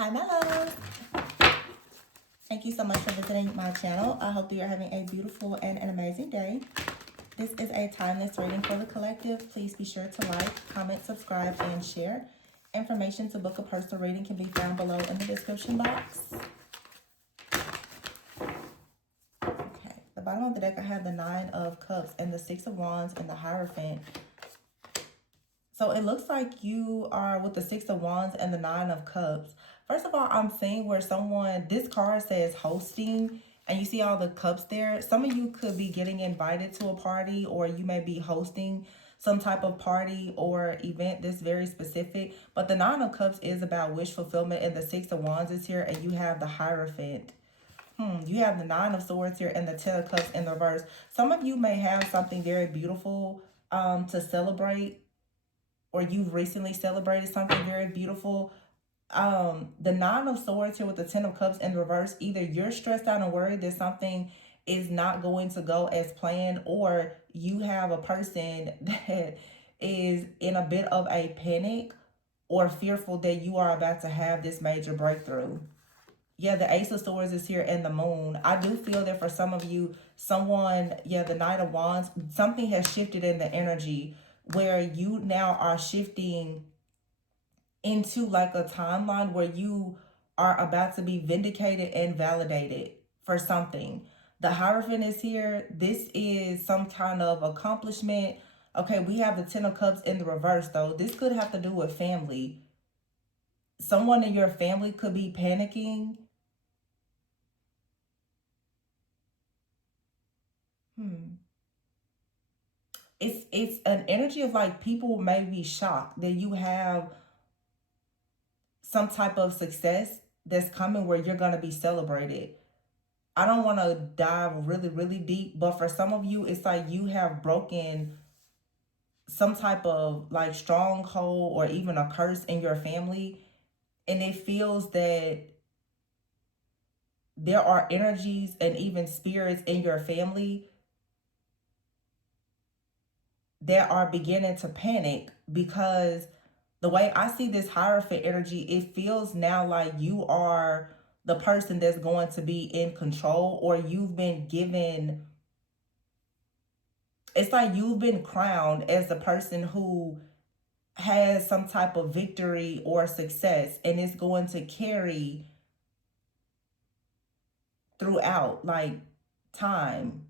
Hi, my love. Thank you so much for visiting my channel. I hope that you're having a beautiful and an amazing day. This is a timeless reading for the collective. Please be sure to like, comment, subscribe, and share. Information to book a personal reading can be found below in the description box. Okay, the bottom of the deck, I have the Nine of Cups and the Six of Wands and the Hierophant. So it looks like you are with the Six of Wands and the Nine of Cups. First of all, I'm seeing where someone, this card says hosting, and you see all the cups there. Some of you could be getting invited to a party, or you may be hosting some type of party or event that's very specific. But the Nine of Cups is about wish fulfillment, and the Six of Wands is here, and you have the Hierophant. You have the Nine of Swords here and the Ten of Cups in the reverse. Some of you may have something very beautiful to celebrate, or you've recently celebrated something very beautiful. The Nine of Swords here with the Ten of Cups in reverse, either you're stressed out and worried that something is not going to go as planned, or you have a person that is in a bit of a panic or fearful that you are about to have this major breakthrough. Yeah, the Ace of Swords is here and the Moon. I do feel that for some of you, someone, the Knight of Wands, something has shifted in the energy where you now are shifting into like a timeline where you are about to be vindicated and validated for something. The Hierophant is here. This is some kind of accomplishment. Okay, we have the Ten of Cups in the reverse though. This could have to do with family. Someone in your family could be panicking. It's an energy of like people may be shocked that you have some type of success that's coming where you're going to be celebrated. I don't want to dive really deep, but for some of you, it's like you have broken some type of like stronghold or even a curse in your family. And it feels that there are energies and even spirits in your family that are beginning to panic, because the way I see this Hierophant energy, it feels now like you are the person that's going to be in control, or you've been given, it's like you've been crowned as the person who has some type of victory or success, and it's going to carry throughout like time,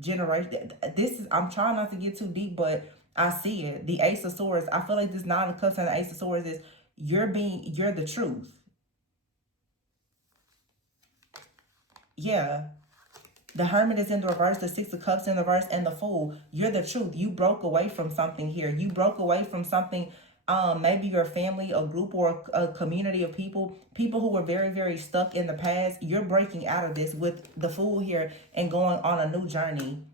generation. This is, I'm trying not to get too deep, but I see it. The Ace of Swords, I feel like this Nine of Cups and the Ace of Swords is you're the truth. Yeah. The Hermit is in the reverse, the Six of Cups in the reverse, and the Fool. You're the truth. You broke away from something here. You broke away from something, maybe your family, a group, or a community of people who were very stuck in the past. You're breaking out of this with the Fool here and going on a new journey.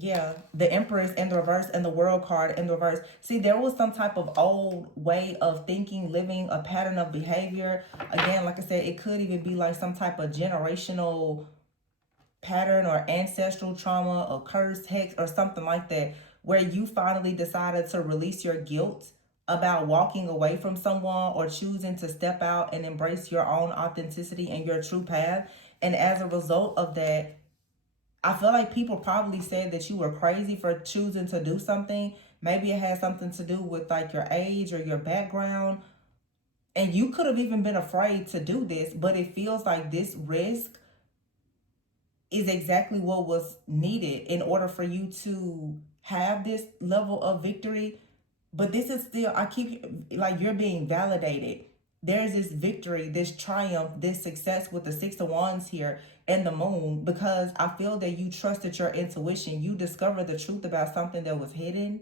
Yeah, the Empress in the reverse and the World card in the reverse. See, there was some type of old way of thinking, living, a pattern of behavior. Again, like I said, it could even be like some type of generational pattern or ancestral trauma or curse, hex, or something like that, where you finally decided to release your guilt about walking away from someone or choosing to step out and embrace your own authenticity and your true path. And as a result of that, I feel like people probably said that you were crazy for choosing to do something. Maybe it had something to do with like your age or your background. And you could have even been afraid to do this, but it feels like this risk is exactly what was needed in order for you to have this level of victory. But this is still, I keep, like, you're being validated. There's this victory, this triumph, this success with the Six of Wands here and the Moon, because I feel that you trusted your intuition. You discovered the truth about something that was hidden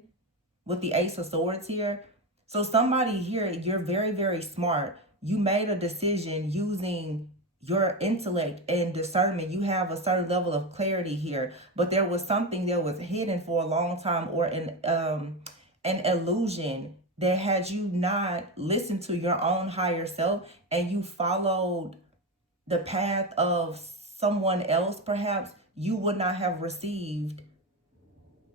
with the Ace of Swords here. So somebody here, you're very smart. You made a decision using your intellect and discernment. You have a certain level of clarity here, but there was something that was hidden for a long time, or an illusion that had you not listened to your own higher self and you followed the path of someone else, perhaps you would not have received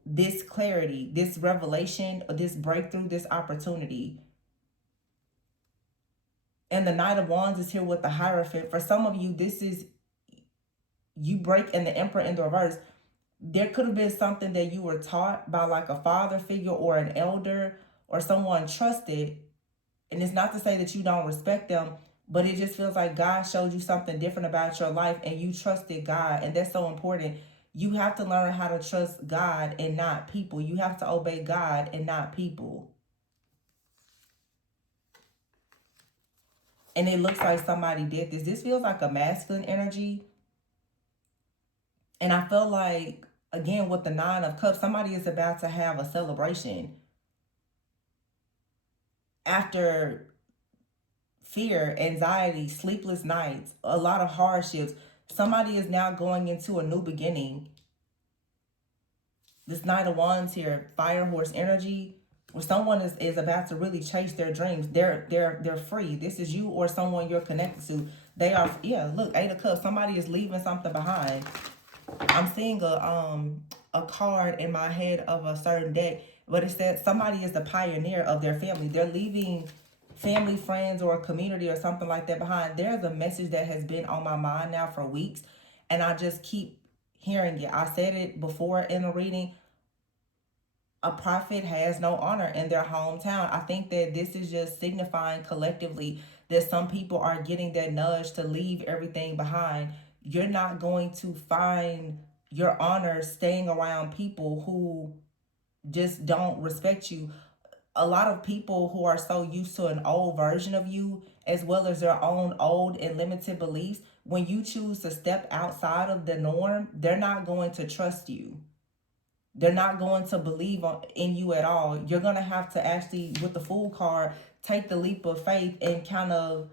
this clarity, this revelation, this breakthrough, this opportunity. And the Knight of Wands is here with the Hierophant. For some of you, this is you break in the Emperor in the reverse. There could have been something that you were taught by like a father figure or an elder or someone trusted. And it's not to say that you don't respect them, but it just feels like God showed you something different about your life and you trusted God. And that's so important. You have to learn how to trust God and not people. You have to obey God and not people. And it looks like somebody did this. This feels like a masculine energy. And I feel like, again, with the Nine of Cups, somebody is about to have a celebration. After fear, anxiety, sleepless nights, a lot of hardships, somebody is now going into a new beginning. This Knight of Wands here, fire horse energy, where someone is about to really chase their dreams. They're free. This is you or someone you're connected to. They are, yeah, look, Eight of Cups. Somebody is leaving something behind. I'm seeing a card in my head of a certain deck, but it said somebody is the pioneer of their family. They're leaving family, friends, or a community or something like that behind. There's a message that has been on my mind now for weeks, and I just keep hearing it. I said it before in the reading. A prophet has no honor in their hometown. I think that this is just signifying collectively that some people are getting that nudge to leave everything behind. You're not going to find your honor staying around people who just don't respect you. A lot of people who are so used to an old version of you, as well as their own old and limited beliefs, when you choose to step outside of the norm, they're not going to trust you. They're not going to believe in you at all. You're going to have to actually, with the Fool card, take the leap of faith and kind of,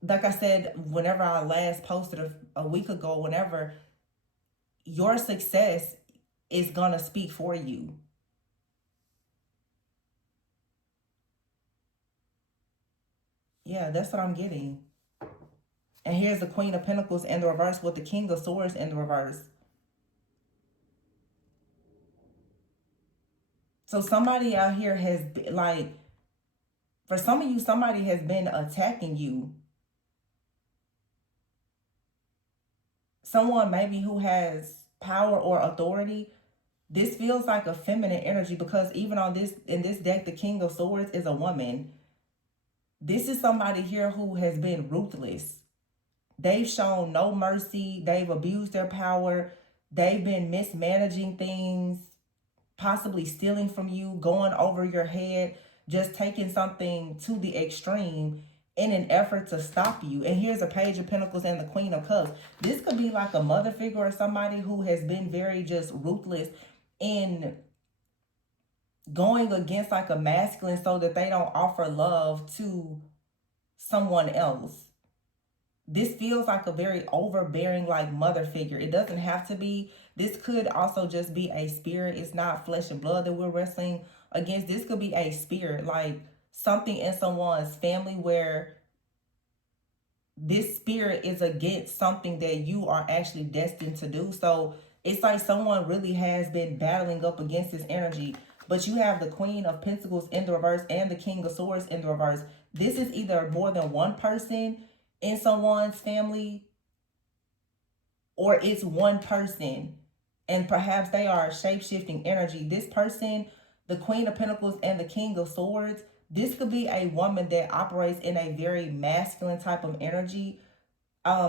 like I said, whenever I last posted a week ago, whenever, your success is going to speak for you. Yeah, that's what I'm getting. And here's the Queen of Pentacles in the reverse with the King of Swords in the reverse. So somebody out here has been, like, for some of you, somebody has been attacking you. Someone maybe who has power or authority. This feels like a feminine energy because even on this, in this deck, the King of Swords is a woman. This is somebody here who has been ruthless. They've shown no mercy. They've abused their power. They've been mismanaging things, possibly stealing from you, going over your head, just taking something to the extreme in an effort to stop you. And here's a Page of Pentacles and the Queen of Cups. This could be like a mother figure or somebody who has been very just ruthless in going against like a masculine so that they don't offer love to someone else. This feels like a very overbearing like mother figure. It doesn't have to be. This could also just be a spirit. It's not flesh and blood that we're wrestling against. This could be a spirit, like something in someone's family where this spirit is against something that you are actually destined to do. So it's like someone really has been battling up against this energy. But you have the Queen of Pentacles in the reverse and the King of Swords in the reverse. This is either more than one person in someone's family, or it's one person and perhaps they are shape-shifting energy. This person, the Queen of Pentacles and the King of Swords, this could be a woman that operates in a very masculine type of energy.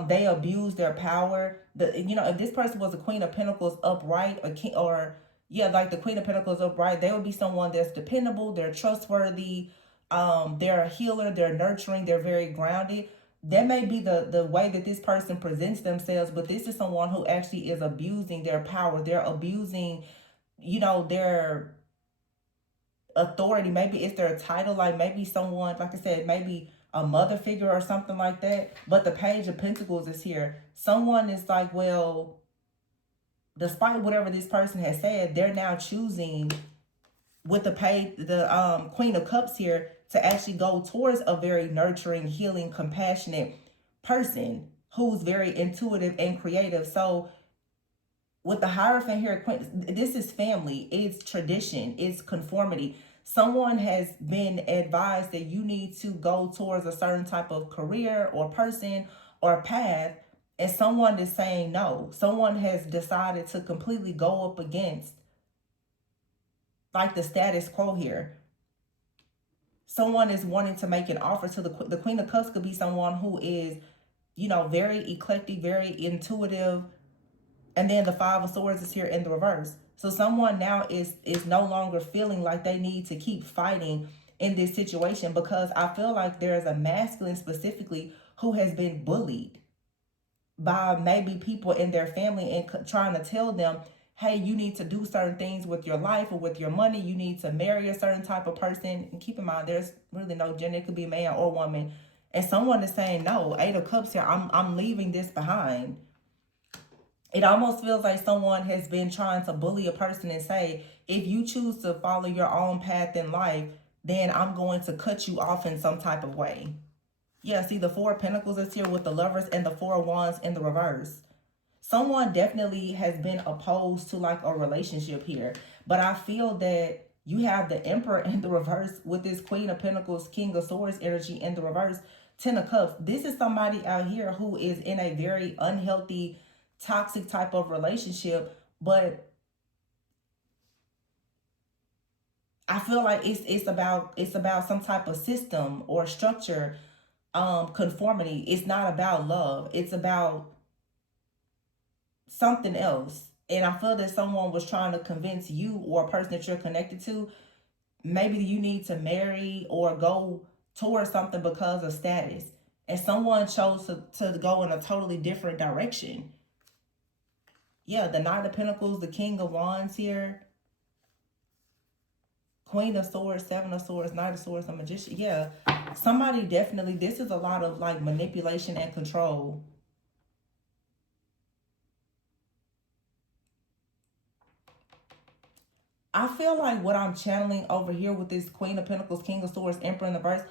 They abuse their power. If this person was a Queen of Pentacles upright, like the Queen of Pentacles upright, they would be someone that's dependable, they're trustworthy, they're a healer, they're nurturing, they're very grounded. That may be the way that this person presents themselves, but this is someone who actually is abusing their power. They're abusing, their authority. Maybe it's their title, like maybe someone, like I said, maybe a mother figure or something like that. But the Page of Pentacles is here. Someone is like, well, despite whatever this person has said, they're now choosing with the Queen of Cups here to actually go towards a very nurturing, healing, compassionate person who's very intuitive and creative. So with the Hierophant here, this is family, it's tradition, it's conformity. Someone has been advised that you need to go towards a certain type of career or person or path, and someone is saying no. Someone has decided to completely go up against like the status quo here. Someone is wanting to make an offer to the Queen of Cups. Could be someone who is, very eclectic, very intuitive, and then the Five of Swords is here in the reverse. So someone now is no longer feeling like they need to keep fighting in this situation, because I feel like there is a masculine specifically who has been bullied by maybe people in their family and trying to tell them, hey, you need to do certain things with your life or with your money. You need to marry a certain type of person. And keep in mind, there's really no gender. It could be a man or woman. And someone is saying, no, Eight of Cups here, I'm leaving this behind. It almost feels like someone has been trying to bully a person and say, if you choose to follow your own path in life, then I'm going to cut you off in some type of way. Yeah, see, the Four of Pentacles is here with the Lovers and the Four of Wands in the reverse. Someone definitely has been opposed to like a relationship here. But I feel that you have the Emperor in the reverse with this Queen of Pentacles, King of Swords energy in the reverse, Ten of Cups. This is somebody out here who is in a very unhealthy, toxic type of relationship. But I feel like it's about some type of system or structure, conformity. It's not about love. It's about something else. And I feel that someone was trying to convince you or a person that you're connected to, maybe you need to marry or go towards something because of status. And someone chose to go in a totally different direction. Yeah, the Knight of Pentacles, the King of Wands here, Queen of Swords, Seven of Swords, Knight of Swords, the Magician. Yeah, somebody definitely, this is a lot of like manipulation and control. I feel like what I'm channeling over here with this Queen of Pentacles, King of Swords, Emperor in the verse,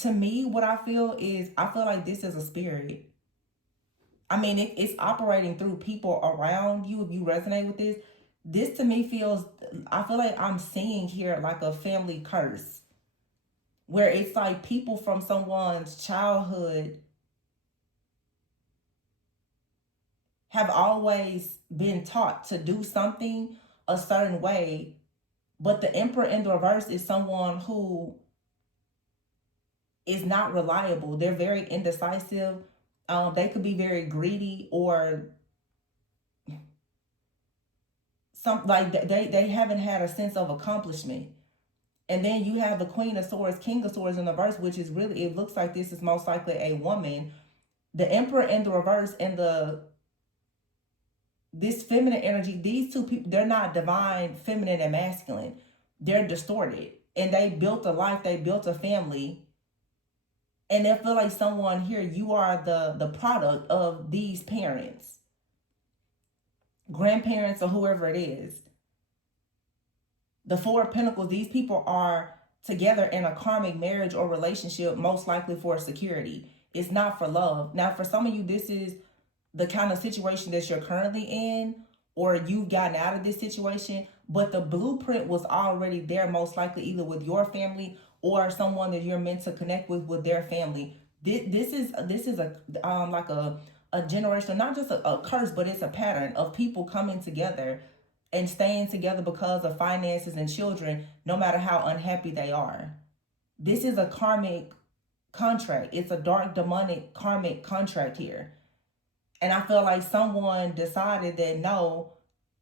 to me, what I feel is, I feel like this is a spirit. I mean, it's operating through people around you. If you resonate with this, this to me feels, I feel like I'm seeing here like a family curse, where it's like people from someone's childhood have always been taught to do something a certain way. But the Emperor in the reverse is someone who is not reliable. They're very indecisive. They could be very greedy, or some like they haven't had a sense of accomplishment. And then you have the Queen of Swords, King of Swords in the reverse, which is really, it looks like this is most likely a woman. The Emperor in the reverse and this feminine energy, these two people, they're not divine, feminine, and masculine. They're distorted. And they built a life, they built a family. And I feel like someone here, you are the product of these parents, grandparents, or whoever it is. The Four of Pentacles, these people are together in a karmic marriage or relationship, most likely for security. It's not for love. Now, for some of you, this is the kind of situation that you're currently in, or you've gotten out of this situation, but the blueprint was already there, most likely either with your family or someone that you're meant to connect with their family. This is a like a generation, not just a curse, but it's a pattern of people coming together and staying together because of finances and children, no matter how unhappy they are. This is a karmic contract. It's a dark, demonic, karmic contract here. And I feel like someone decided that, no,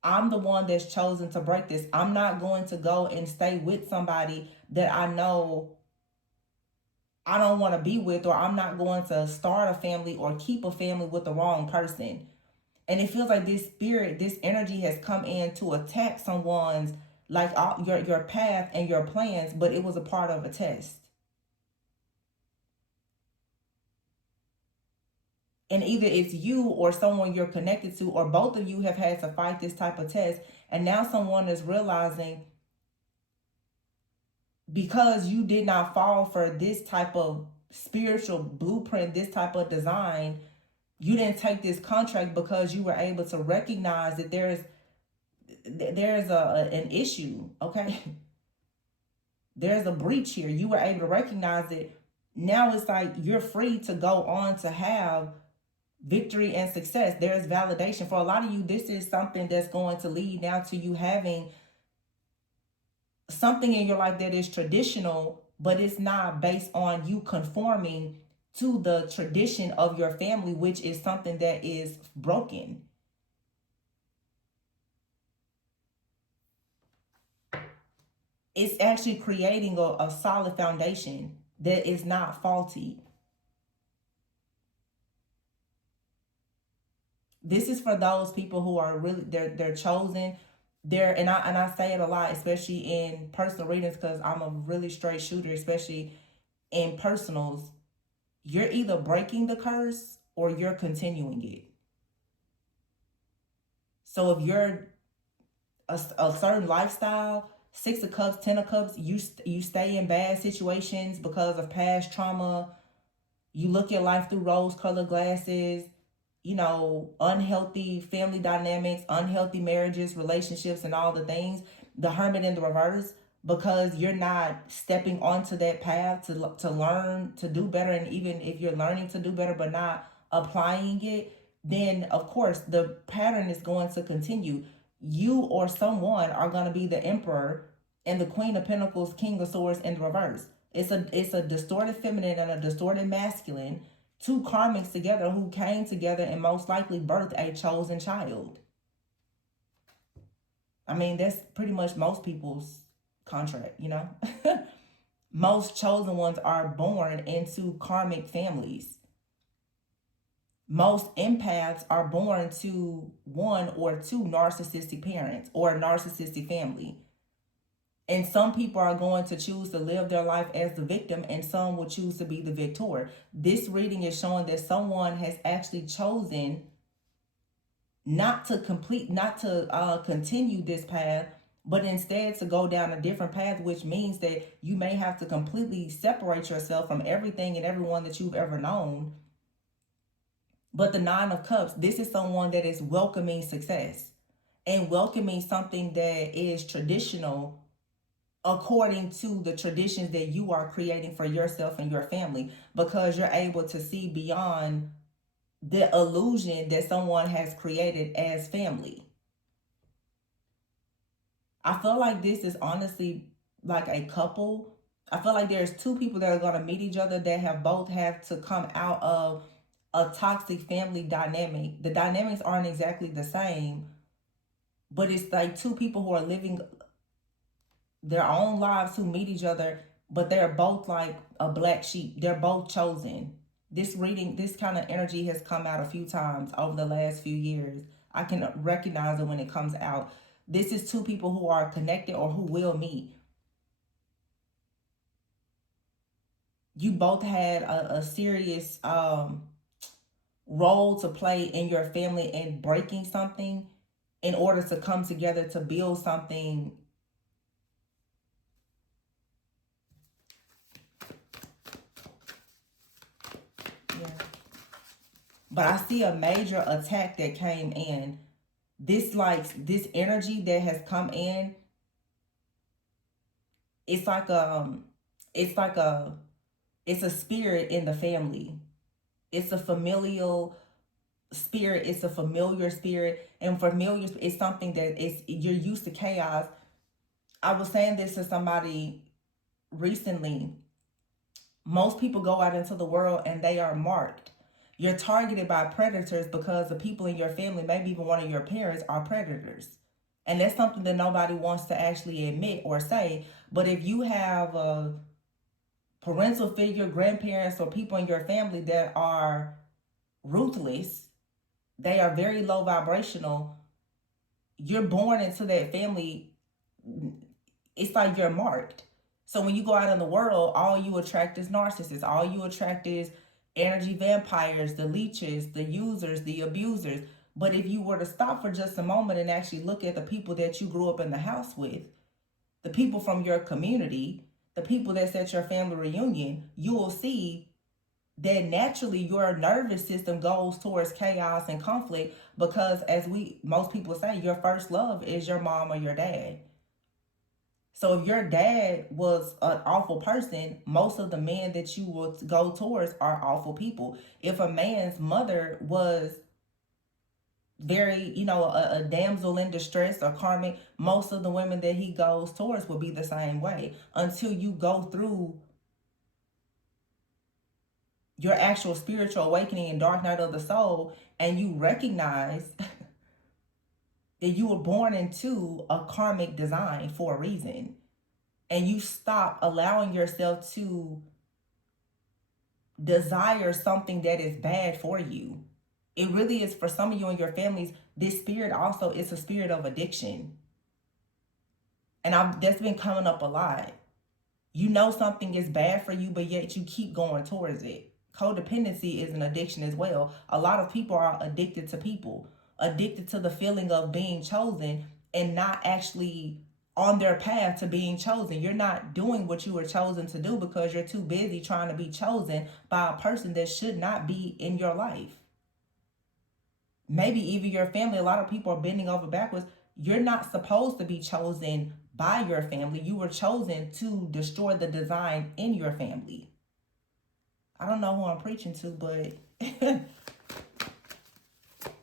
I'm the one that's chosen to break this. I'm not going to go and stay with somebody that I know I don't want to be with, or I'm not going to start a family or keep a family with the wrong person. And it feels like this spirit, this energy has come in to attack someone's, like, your path and your plans, but it was a part of a test. And either it's you or someone you're connected to, or both of you have had to fight this type of test. And now someone is realizing, because you did not fall for this type of spiritual blueprint, this type of design, you didn't take this contract because you were able to recognize that there's an issue, okay? There's a breach here. You were able to recognize it. Now it's like you're free to go on to have victory and success. There's validation. For a lot of you, this is something that's going to lead now to you having something in your life that is traditional, but it's not based on you conforming to the tradition of your family, which is something that is broken. It's actually creating a solid foundation that is not faulty. This is for those people who are really they're chosen. They're and I say it a lot, especially in personal readings, because I'm a really straight shooter, especially in personals. You're either breaking the curse or you're continuing it. So if you're a certain lifestyle, 6 of Cups, 10 of Cups, you stay in bad situations because of past trauma. You look at life through rose-colored glasses. Unhealthy family dynamics, unhealthy marriages, relationships, and all the things. The Hermit in the reverse, because you're not stepping onto that path to learn to do better. And even if you're learning to do better but not applying it, then of course the pattern is going to continue. You or someone are going to be the Emperor and the Queen of Pentacles, King of Swords in the reverse. It's a distorted feminine and a distorted masculine, two karmics together who came together and most likely birthed a chosen child. I mean, that's pretty much most people's contract, Most chosen ones are born into karmic families. Most empaths are born to one or two narcissistic parents or a narcissistic family. And some people are going to choose to live their life as the victim, and some will choose to be the victor. This reading is showing that someone has actually chosen not to continue this path, but instead to go down a different path, which means that you may have to completely separate yourself from everything and everyone that you've ever known. But the 9 of Cups, this is someone that is welcoming success and welcoming something that is traditional according to the traditions that you are creating for yourself and your family, because you're able to see beyond the illusion that someone has created as family. I feel like this is honestly like a couple. I feel like there's two people that are going to meet each other that have both have to come out of a toxic family dynamic. The dynamics aren't exactly the same, but it's like two people who are living their own lives who meet each other, but they're both like a black sheep. They're both chosen. This reading, this kind of energy has come out a few times over the last few years. I can recognize it when it comes out. This is two people who are connected or who will meet. You both had a serious role to play in your family in breaking something in order to come together to build something. Yeah. But I see a major attack that came in. This energy that has come in, it's like it's like a it's a spirit in the family. It's a familial spirit, it's a familiar spirit, and familiar is something that you're used to chaos. I was saying this to somebody recently. Most people go out into the world and they are marked. You're targeted by predators because the people in your family, maybe even one of your parents, are predators. And that's something that nobody wants to actually admit or say. But if you have a parental figure, grandparents, or people in your family that are ruthless, they are very low vibrational, you're born into that family, it's like you're marked. So when you go out in the world, all you attract is narcissists. All you attract is energy vampires, the leeches, the users, the abusers. But if you were to stop for just a moment and actually look at the people that you grew up in the house with, the people from your community, the people that's at your family reunion, you will see that naturally your nervous system goes towards chaos and conflict, because as most people say, your first love is your mom or your dad. So if your dad was an awful person, most of the men that you will go towards are awful people. If a man's mother was very, a damsel in distress or karmic, most of the women that he goes towards will be the same way until you go through your actual spiritual awakening and dark night of the soul and you recognize that you were born into a karmic design for a reason. And you stop allowing yourself to desire something that is bad for you. It really is, for some of you and your families, this spirit also is a spirit of addiction. And that's been coming up a lot. You know something is bad for you, but yet you keep going towards it. Codependency is an addiction as well. A lot of people are addicted to people, addicted to the feeling of being chosen and not actually on their path to being chosen. You're not doing what you were chosen to do because you're too busy trying to be chosen by a person that should not be in your life. Maybe even your family. A lot of people are bending over backwards. You're not supposed to be chosen by your family. You were chosen to destroy the design in your family. I don't know who I'm preaching to, but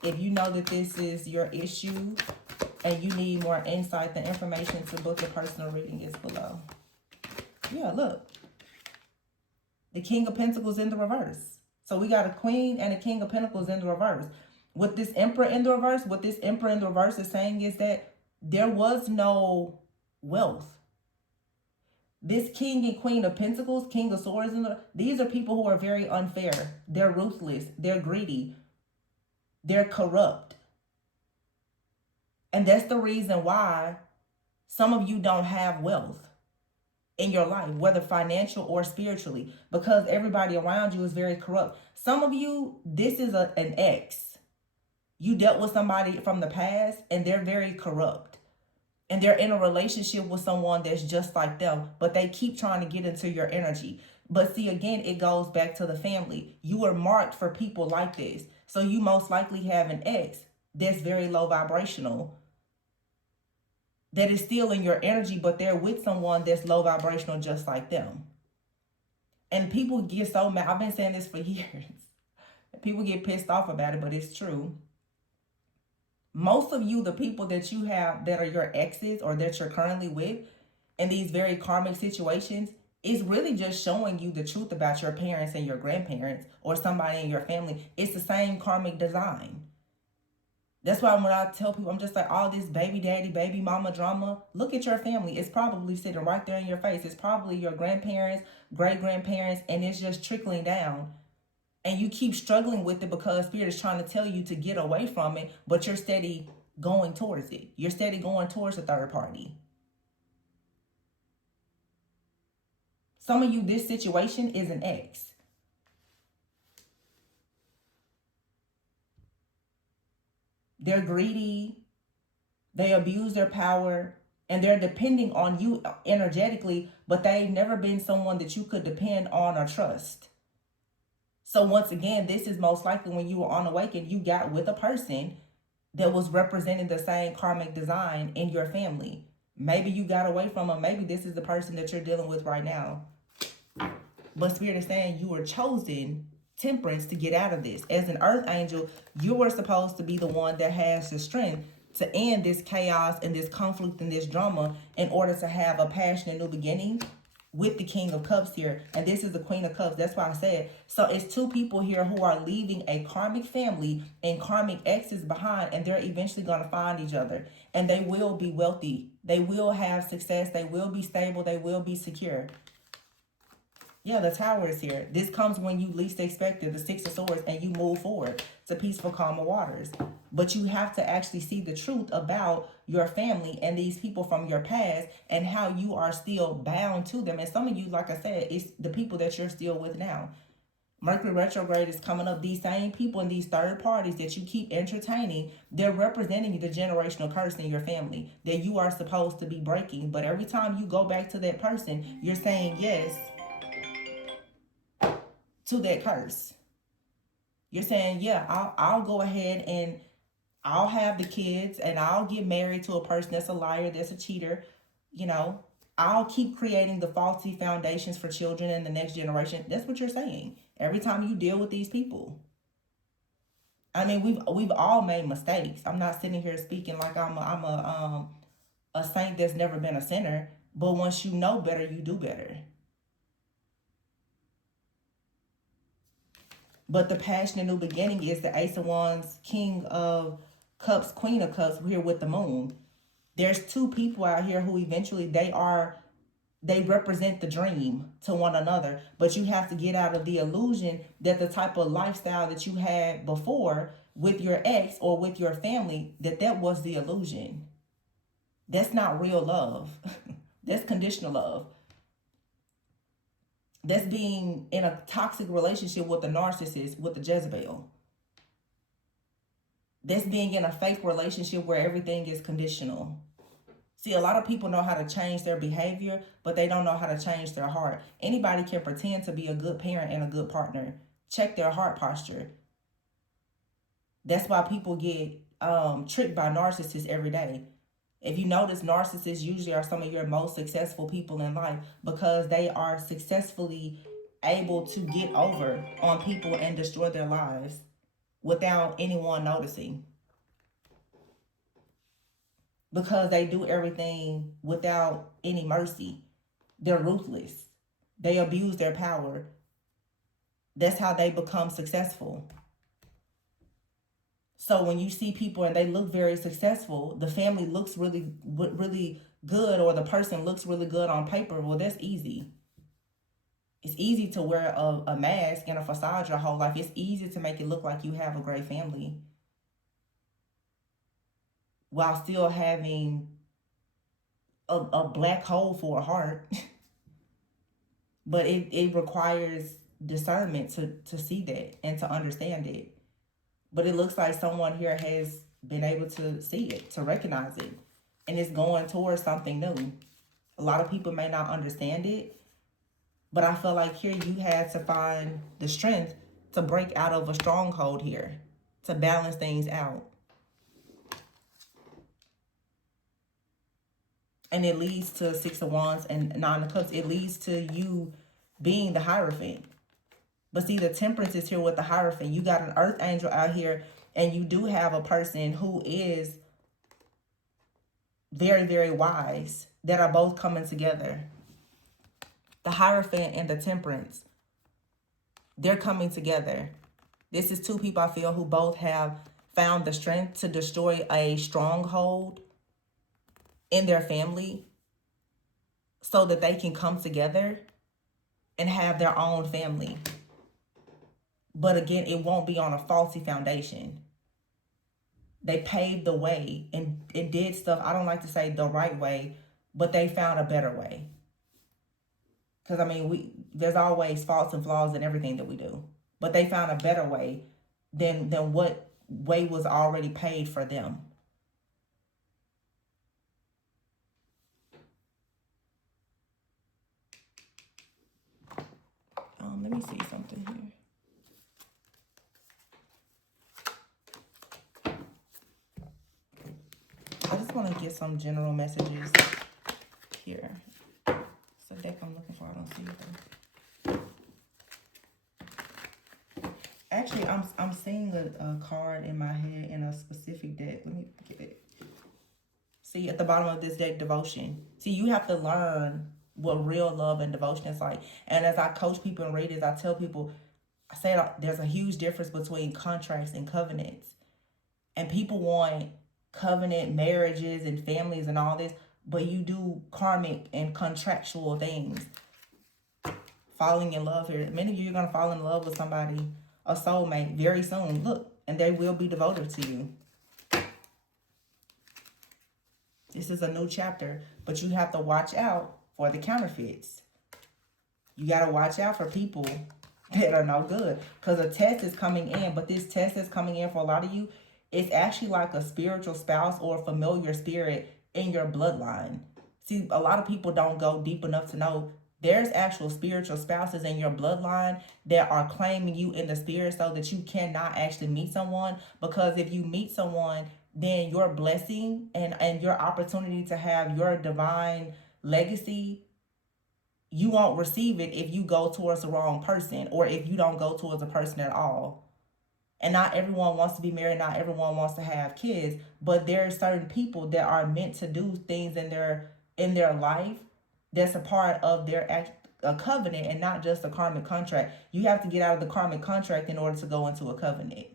if you know that this is your issue and you need more insight, the information to book a personal reading is below. Yeah, look. The King of Pentacles in the reverse. So we got a Queen and a King of Pentacles in the reverse. With this Emperor in the reverse, what this Emperor in the reverse is saying is that there was no wealth. This King and Queen of Pentacles, King of Swords, these are people who are very unfair. They're ruthless. They're greedy. They're corrupt. And that's the reason why some of you don't have wealth in your life, whether financial or spiritually, because everybody around you is very corrupt. Some of you, this is an ex. You dealt with somebody from the past and they're very corrupt. And they're in a relationship with someone that's just like them, but they keep trying to get into your energy. But see, again, it goes back to the family. You were marked for people like this. So you most likely have an ex that's very low vibrational, that is still in your energy, but they're with someone that's low vibrational just like them. And people get so mad. I've been saying this for years. People get pissed off about it, but it's true. Most of you, the people that you have that are your exes or that you're currently with in these very karmic situations, is really just showing you the truth about your parents and your grandparents or somebody in your family. It's the same karmic design. That's why when I tell people, I'm just like, all this baby daddy, baby mama drama, look at your family. It's probably sitting right there in your face. It's probably your grandparents, great grandparents, and it's just trickling down. And you keep struggling with it because Spirit is trying to tell you to get away from it, but you're steady going towards it. You're steady going towards the third party. Some of you, this situation is an ex. They're greedy. They abuse their power. And they're depending on you energetically, but they've never been someone that you could depend on or trust. So once again, this is most likely when you were on Awakened, you got with a person that was representing the same karmic design in your family. Maybe you got away from them. Maybe this is the person that you're dealing with right now. But Spirit is saying you were chosen, Temperance, to get out of this. As an earth angel, you were supposed to be the one that has the strength to end this chaos and this conflict and this drama in order to have a passionate new beginning with the King of Cups here. And this is the Queen of Cups. That's why I said. So it's two people here who are leaving a karmic family and karmic exes behind. And they're eventually going to find each other. And they will be wealthy. They will have success. They will be stable. They will be secure. Yeah, the Tower is here. This comes when you least expect it, the Six of Swords, and you move forward to peaceful, calmer waters. But you have to actually see the truth about your family and these people from your past and how you are still bound to them. And some of you, like I said, it's the people that you're still with now. Mercury retrograde is coming up. These same people and these third parties that you keep entertaining, they're representing the generational curse in your family that you are supposed to be breaking. But every time you go back to that person, you're saying yes to that curse. You're saying, yeah, I'll go ahead and I'll have the kids and I'll get married to a person that's a liar, that's a cheater, you know. I'll keep creating the faulty foundations for children in the next generation. That's what you're saying. Every time you deal with these people. I mean, we've all made mistakes. I'm not sitting here speaking like I'm a saint that's never been a sinner. But once you know better, you do better. But the passionate new beginning is the Ace of Wands, King of Cups, Queen of Cups here with the moon. There's two people out here who eventually they represent the dream to one another, but you have to get out of the illusion that the type of lifestyle that you had before with your ex or with your family, that was the illusion. That's not real love. That's conditional love. That's being in a toxic relationship with the narcissist, with the Jezebel. That's being in a fake relationship where everything is conditional. See, a lot of people know how to change their behavior, but they don't know how to change their heart. Anybody can pretend to be a good parent and a good partner. Check their heart posture. That's why people get tricked by narcissists every day. If you notice, narcissists usually are some of your most successful people in life because they are successfully able to get over on people and destroy their lives without anyone noticing. Because they do everything without any mercy. They're ruthless. They abuse their power. That's how they become successful. So when you see people and they look very successful, the family looks really good, or the person looks really good on paper, well, that's easy. It's easy to wear a mask and a facade your whole life. It's easy to make it look like you have a great family while still having a black hole for a heart. But it requires discernment to see that and to understand it. But it looks like someone here has been able to see it, to recognize it, and it's going towards something new. A lot of people may not understand it, but I feel like here you had to find the strength to break out of a stronghold here, to balance things out. And it leads to Six of Wands and Nine of Cups. It leads to you being the Hierophant. But see, the Temperance is here with the Hierophant. You got an Earth Angel out here, and you do have a person who is very, very wise that are both coming together. The Hierophant and the Temperance, they're coming together. This is two people I feel who both have found the strength to destroy a stronghold in their family so that they can come together and have their own family. But again, it won't be on a faulty foundation. They paved the way and did stuff, I don't like to say the right way, but they found a better way. Because, I mean, there's always faults and flaws in everything that we do. But they found a better way than what way was already paid for them. Let me see something here. I just want to get some general messages here. It's a deck I'm looking for. I don't see it though. Actually, I'm seeing a card in my head in a specific deck. Let me get it. See, at the bottom of this deck, devotion. See, you have to learn what real love and devotion is like. And as I coach people and readers, I tell people, I say there's a huge difference between contracts and covenants. And people want covenant marriages and families and all this, but you do karmic and contractual things. Falling in love here. Many of you are going to fall in love with somebody, a soulmate, very soon. Look, and they will be devoted to you. This is a new chapter, but you have to watch out for the counterfeits. You got to watch out for people that are no good, because a test is coming in, but this test is coming in for a lot of you. It's actually like a spiritual spouse or a familiar spirit in your bloodline. See, a lot of people don't go deep enough to know there's actual spiritual spouses in your bloodline that are claiming you in the spirit so that you cannot actually meet someone. Because if you meet someone, then your blessing and your opportunity to have your divine legacy, you won't receive it if you go towards the wrong person, or if you don't go towards a person at all. And not everyone wants to be married, not everyone wants to have kids, but there are certain people that are meant to do things in their life that's a part of a covenant, and not just a karmic contract. You have to get out of the karmic contract in order to go into a covenant.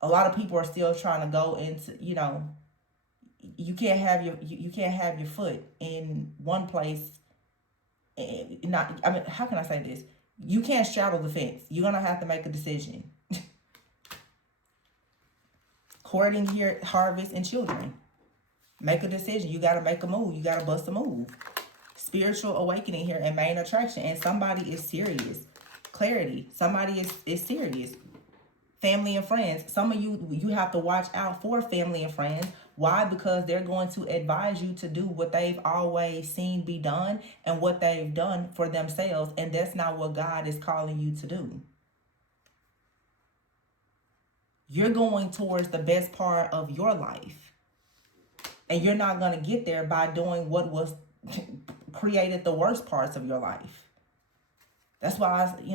A lot of people are still trying to go into, you can't have your foot in one place. Not, I mean, how can I say this? You can't straddle the fence. You're gonna have to make a decision. Courting here, harvest, and children. Make a decision. You gotta make a move. You gotta bust a move. Spiritual awakening here and main attraction. And somebody is serious. Clarity. Somebody is serious. Family and friends. Some of you have to watch out for family and friends. Why? Because they're going to advise you to do what they've always seen be done and what they've done for themselves. And that's not what God is calling you to do. You're going towards the best part of your life. And you're not going to get there by doing what was created the worst parts of your life. That's why I'm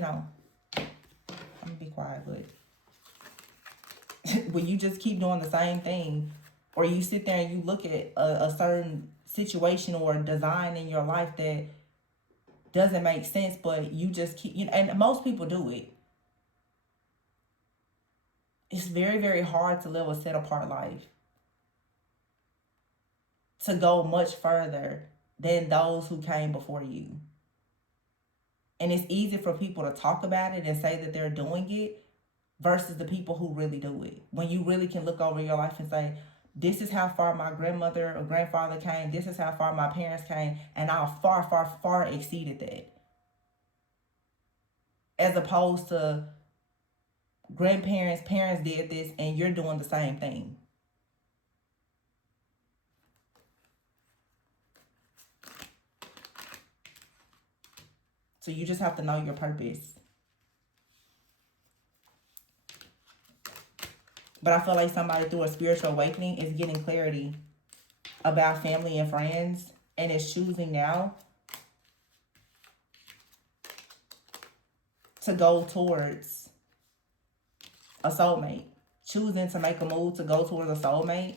gonna be quiet, but when you just keep doing the same thing, or you sit there and you look at a certain situation or design in your life that doesn't make sense, but you just keep, and most people do it. It's very, very hard to live a set apart life, to go much further than those who came before you. And it's easy for people to talk about it and say that they're doing it versus the people who really do it. When you really can look over your life and say, this is how far my grandmother or grandfather came. This is how far my parents came. And I far, far, far exceeded that. As opposed to grandparents, parents did this, and you're doing the same thing. So you just have to know your purpose. But I feel like somebody through a spiritual awakening is getting clarity about family and friends, and is choosing now to go towards a soulmate. Choosing to make a move to go towards a soulmate.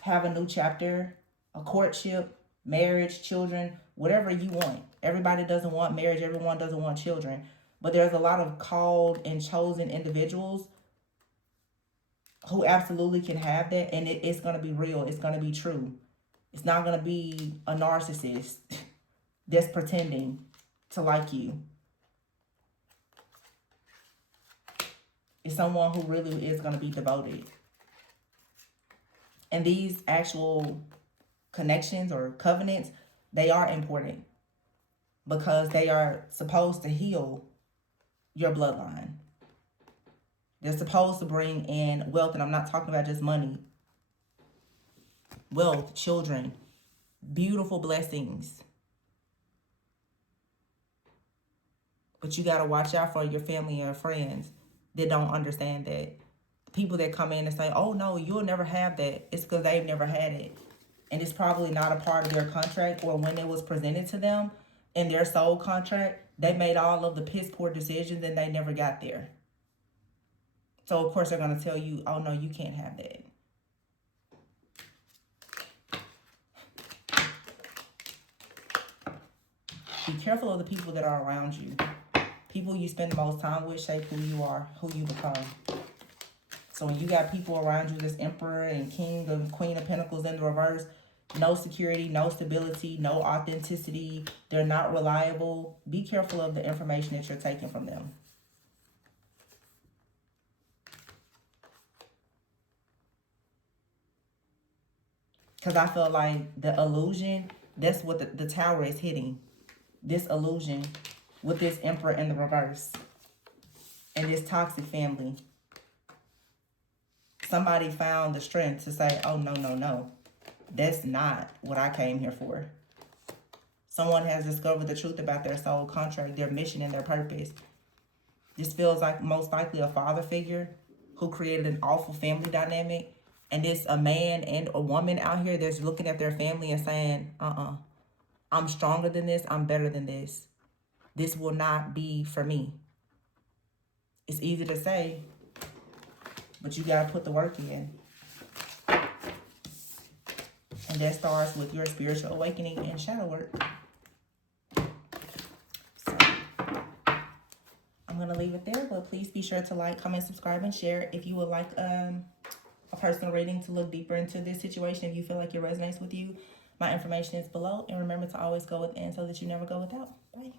Have a new chapter, a courtship, marriage, children, whatever you want. Everybody doesn't want marriage. Everyone doesn't want children. But there's a lot of called and chosen individuals who absolutely can have that. And it's going to be real. It's going to be true. It's not going to be a narcissist that's pretending to like you. It's someone who really is going to be devoted. And these actual connections or covenants, they are important because they are supposed to heal your bloodline. They're supposed to bring in wealth, and I'm not talking about just money. Wealth, children, beautiful blessings. But you got to watch out for your family and friends that don't understand that. People that come in and say, oh no, you'll never have that. It's because they've never had it. And it's probably not a part of their contract, or when it was presented to them in their soul contract, they made all of the piss poor decisions and they never got there. So of course they're going to tell you, oh no, you can't have that. Be careful of the people that are around you. People you spend the most time with shape who you are, who you become. So when you got people around you, this Emperor and King and Queen of Pentacles in the reverse, no security, no stability, no authenticity, they're not reliable. Be careful of the information that you're taking from them. Because I feel like the illusion, that's what the tower is hitting. This illusion with this Emperor in the reverse. And this toxic family. Somebody found the strength to say, oh, no, no, no. That's not what I came here for. Someone has discovered the truth about their soul contract, their mission, and their purpose. This feels like most likely a father figure who created an awful family dynamic And it's a man and a woman out here that's looking at their family and saying, I'm stronger than this. I'm better than this. This will not be for me. It's easy to say, but you got to put the work in. And that starts with your spiritual awakening and shadow work. So I'm going to leave it there, but please be sure to like, comment, subscribe, and share. If you would like a personal reading to look deeper into this situation, if you feel like it resonates with you, my information is below. And remember to always go within so that you never go without. Bye.